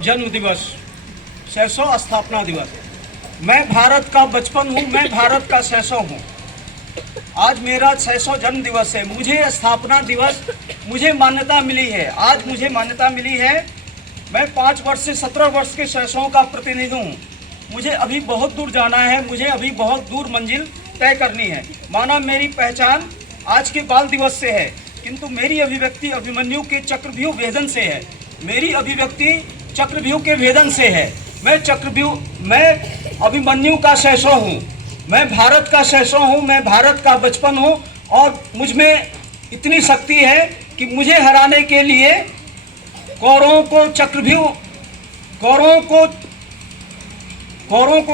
जन्म दिवस, 600 स्थापना दिवस। मैं भारत का बचपन हूँ, मैं भारत का 600 हूँ। आज मेरा 600 जन्म दिवस है। मुझे स्थापना दिवस, मुझे मान्यता मिली है। आज मुझे मान्यता मिली है। मैं 5 वर्ष से 17 वर्ष के 600 का प्रतिनिधि हूँ। मुझे अभी बहुत दूर जाना है, मुझे अभी बहुत दूर मंजिल तय करनी है। माना मेरी पहचान आज के बाल दिवस से है, किंतु मेरी अभिव्यक्ति अभिमन्यु के चक्रव्यूह भेदन से है। मेरी अभिव्यक्ति चक्रव्यूह के भेदन से है। मैं अभिमन्यु का 600 हूँ। मैं भारत का 600 हूँ। मैं भारत का बचपन हूँ और मुझ में इतनी शक्ति है कि मुझे हराने के लिए कौरवों को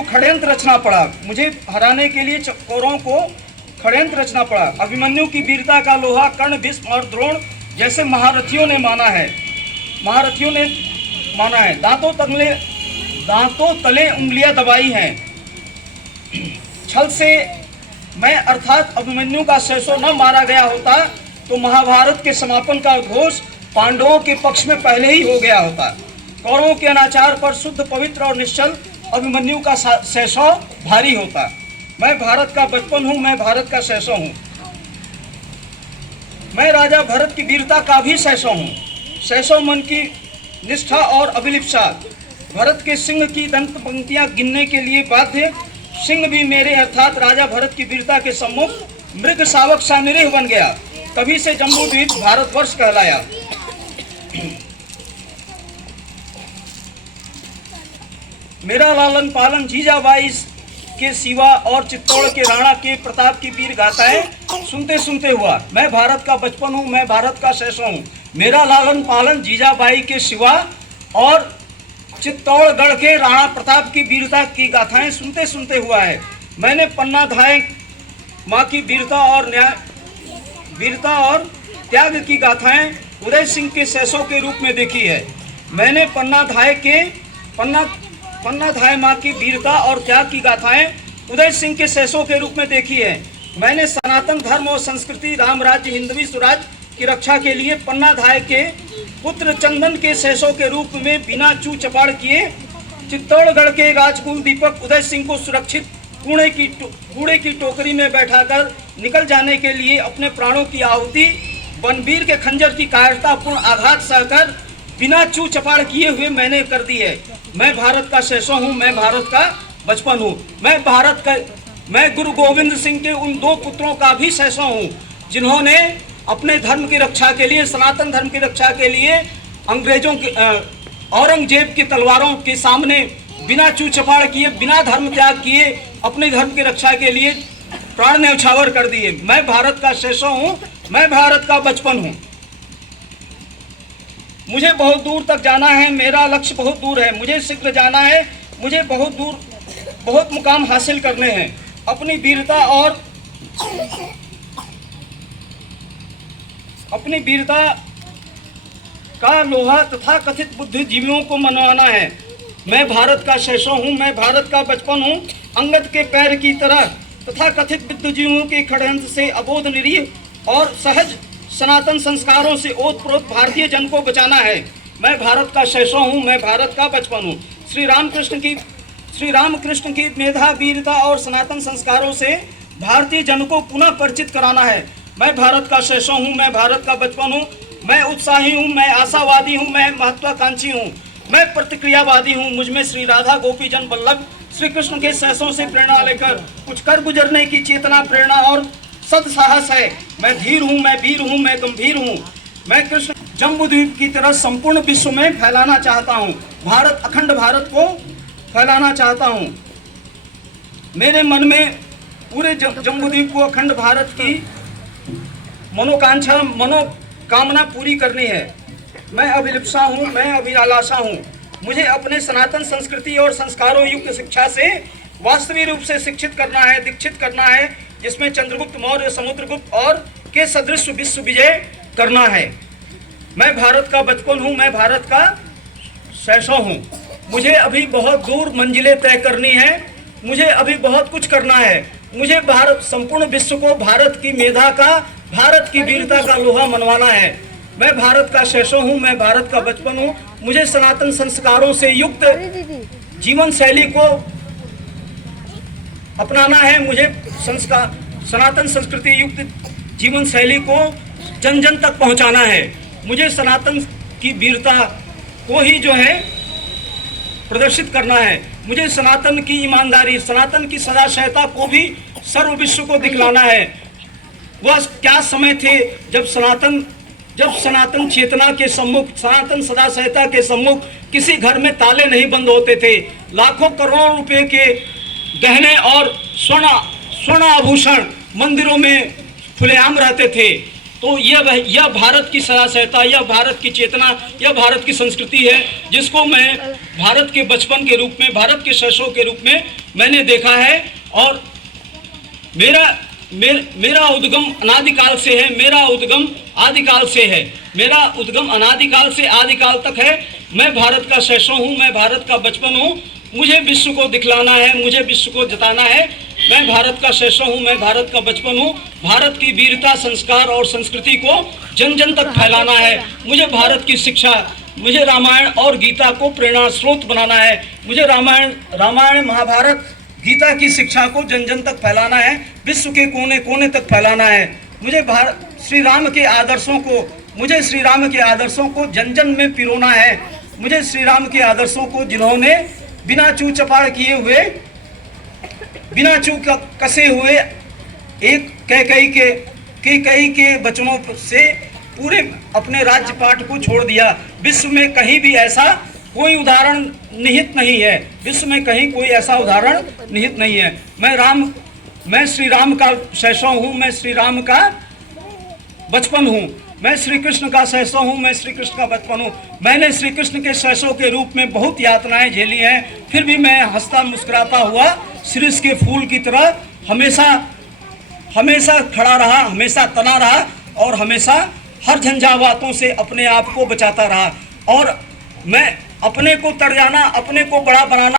षड्यंत्र रचना पड़ा। मुझे हराने के लिए कौरवों को षड्यंत्र रचना पड़ा। अभिमन्यु की वीरता का लोहा कर्ण, भीष्म और द्रोण जैसे महारथियों ने माना है। दांतों तले उंगलियां दबाई हैं। छल से मैं अर्थात अभिमन्यु का 600 न मारा गया होता तो महाभारत के समापन का घोष पांडवों के पक्ष में पहले ही हो गया होता। कौरवों के अनाचार पर शुद्ध, पवित्र और निश्चल अभिमन्यु का 600 भारी होता। मैं भारत का बचपन हूँ, मैं भारत का 600 हूँ। मैं राजा भरत की वीरता का भी 600 हूँ। 600 मन की निष्ठा और अभिलिप्सा। भरत के सिंह की दंत पंक्तियां गिनने के लिए बाध्य। सिंह भी मेरे अर्थात राजा भरत की वीरता के सम्मुख मृग शावक सा निरीह बन गया। तभी से जम्बूद्वीप भारतवर्ष कहलाया। मेरा लालन पालन जीजाबाई के सिवा और चित्तौड़ के राणा के प्रताप की वीर गाथाएं सुनते सुनते हुआ। मैं भारत का बचपन हूँ, मैं भारत का 600 हूँ। मेरा लालन पालन जीजाबाई के सिवा और चित्तौड़गढ़ के राणा प्रताप की वीरता की गाथाएं सुनते सुनते हुआ है। मैंने पन्ना धाय माँ की वीरता और त्याग की गाथाएं उदय सिंह के 600 के रूप में देखी है। मैंने पन्ना धाय माँ की वीरता और त्याग की गाथाएं उदय सिंह के 600 के रूप में देखी है। मैंने सनातन धर्म और संस्कृति, राम राज्य, हिंदवी स्वराज की रक्षा के लिए पन्ना धाय के पुत्र चंदन के 600 के रूप में बिना चू चपाड़ किए चित्तौड़गढ़ के राजकुल दीपक उदय सिंह को सुरक्षित कूड़े की टोकरी में बैठाकर निकल जाने के लिए अपने प्राणों की आहुति बनवीर के खंजर की कायरतापूर्ण आघात सहकर बिना चू चपाड़ किए हुए मैंने कर दी है। मैं भारत का 600 हूँ, मैं भारत का बचपन हूँ। मैं गुरु गोविंद सिंह के उन 2 पुत्रों का भी 600 हूँ जिन्होंने अपने धर्म की रक्षा के लिए, सनातन धर्म की रक्षा के लिए अंग्रेजों के औरंगजेब की तलवारों के सामने बिना चू चपाड़ किए, बिना धर्म त्याग किए अपने धर्म की रक्षा के लिए प्राण न्यौछावर कर दिए। मैं भारत का 600 हूँ, मैं भारत का बचपन हूँ। मुझे बहुत दूर तक जाना है, मेरा लक्ष्य बहुत दूर है। मुझे शीघ्र जाना है, मुझे बहुत मुकाम हासिल करने हैं। अपनी वीरता का लोहा तथा कथित बुद्धिजीवियों को मनवाना है। मैं भारत का 600 हूँ, मैं भारत का बचपन हूँ। अंगद के पैर की तरह तथा कथित बुद्धिजीवियों के षड्यंत्र से अबोध, निरीह और सहज सनातन संस्कारों से ओतप्रोत भारतीय जन को बचाना है। मैं भारत का 600 हूँ, मैं भारत का बचपन हूँ। श्री रामकृष्ण की मेधा, वीरता और सनातन संस्कारों से भारतीय जन को पुनः परिचित कराना है। मैं भारत का 600 हूँ, मैं भारत का बचपन हूँ। मैं उत्साही हूँ, मैं आशावादी हूँ, मैं महत्वाकांक्षी हूँ, मैं प्रतिक्रियावादी हूँ। मुझमें श्री राधा गोपी जन वल्लभ श्री कृष्ण के 600 से प्रेरणा लेकर कुछ कर गुजरने की चेतना, प्रेरणा और सदसाहस है। मैं धीर हूँ, मैं वीर हूँ, मैं गंभीर हूँ। मैं कृष्ण जम्बूद्वीप की तरह संपूर्ण विश्व में फैलाना चाहता हूँ। अखंड भारत को फैलाना चाहता हूँ। मेरे मन में पूरे जम्बूद्वीप को अखंड भारत की मनोकामना पूरी करनी है। मैं अभिलिप्सा हूँ, मैं अभिलाषा हूँ। मुझे अपने सनातन संस्कृति और संस्कारों युक्त शिक्षा से वास्तविक रूप से दीक्षित करना है, जिसमें चंद्रगुप्त मौर्य, समुद्रगुप्त और के सदृश विश्व विजय करना है। मैं भारत का बचपन हूँ, मैं भारत का 600 हूँ। मुझे अभी बहुत दूर मंजिलें तय करनी है, मुझे अभी बहुत कुछ करना है। मुझे संपूर्ण विश्व को भारत की मेधा का, भारत की वीरता का लोहा मनवाना है। मैं भारत का 600 हूँ, मैं भारत का बचपन हूँ। मुझे सनातन संस्कारों से युक्त जीवन शैली को अपनाना है। मुझे सनातन संस्कृति युक्त जीवन शैली को जन जन तक पहुंचाना है। मुझे सनातन की वीरता को ही जो है प्रदर्शित करना है। मुझे सनातन की ईमानदारी, सनातन की सदाशयता को भी सर्व विश्व को दिखलाना है। वह क्या समय थे जब सनातन चेतना के सम्मुख, सनातन सदाशयता के सम्मुख किसी घर में ताले नहीं बंद होते थे। लाखों करोड़ों रुपए के गहने और स्वर्ण आभूषण मंदिरों में खुलेआम रहते थे। तो यह भारत की सदाशयता, यह भारत की चेतना, यह भारत की संस्कृति है, जिसको मैं भारत के बचपन के रूप में, भारत के शैशव के रूप में मैंने देखा है। और मेरा उद्गम अनादिकाल से है, मेरा उद्गम आदिकाल से है, मेरा उद्गम अनादिकाल से आदिकाल तक है। मैं भारत का शैशव हूँ, मैं भारत का बचपन हूँ। मुझे विश्व को दिखलाना है, मुझे विश्व को जताना है। मैं भारत का शैशव हूँ, मैं भारत का बचपन हूँ। भारत की वीरता, संस्कार और संस्कृति को जन जन तक फैलाना है। मुझे भारत की शिक्षा, मुझे रामायण और गीता को प्रेरणा स्रोत बनाना है। मुझे रामायण महाभारत गीता की शिक्षा को जन जन तक फैलाना है, विश्व के कोने कोने तक फैलाना है। मुझे श्री राम के आदर्शों को जन जन में पिरोना है। मुझे श्री राम के आदर्शों को, जिन्होंने बिना चूक चपाड़ किए हुए, बिना चूक कसे हुए एक कैकई के वचनों से पूरे अपने राज्य पाट को छोड़ दिया। विश्व में कहीं भी ऐसा कोई उदाहरण निहित नहीं है, विश्व में कहीं कोई ऐसा उदाहरण निहित नहीं है। मैं श्री राम का शैशव हूँ, मैं श्री राम का बचपन हूँ। मैं श्री कृष्ण का शैशव हूँ, मैं श्री कृष्ण का बचपन हूँ। मैंने श्री कृष्ण के शैशव के रूप में बहुत यातनाएं झेली हैं, फिर भी मैं हंसता मुस्कुराता हुआ शीर्ष के फूल की तरह हमेशा खड़ा रहा, हमेशा तना रहा और हमेशा हर झंझावातों से अपने आप को बचाता रहा। और मैं अपने को तर जाना, अपने को बड़ा बनाना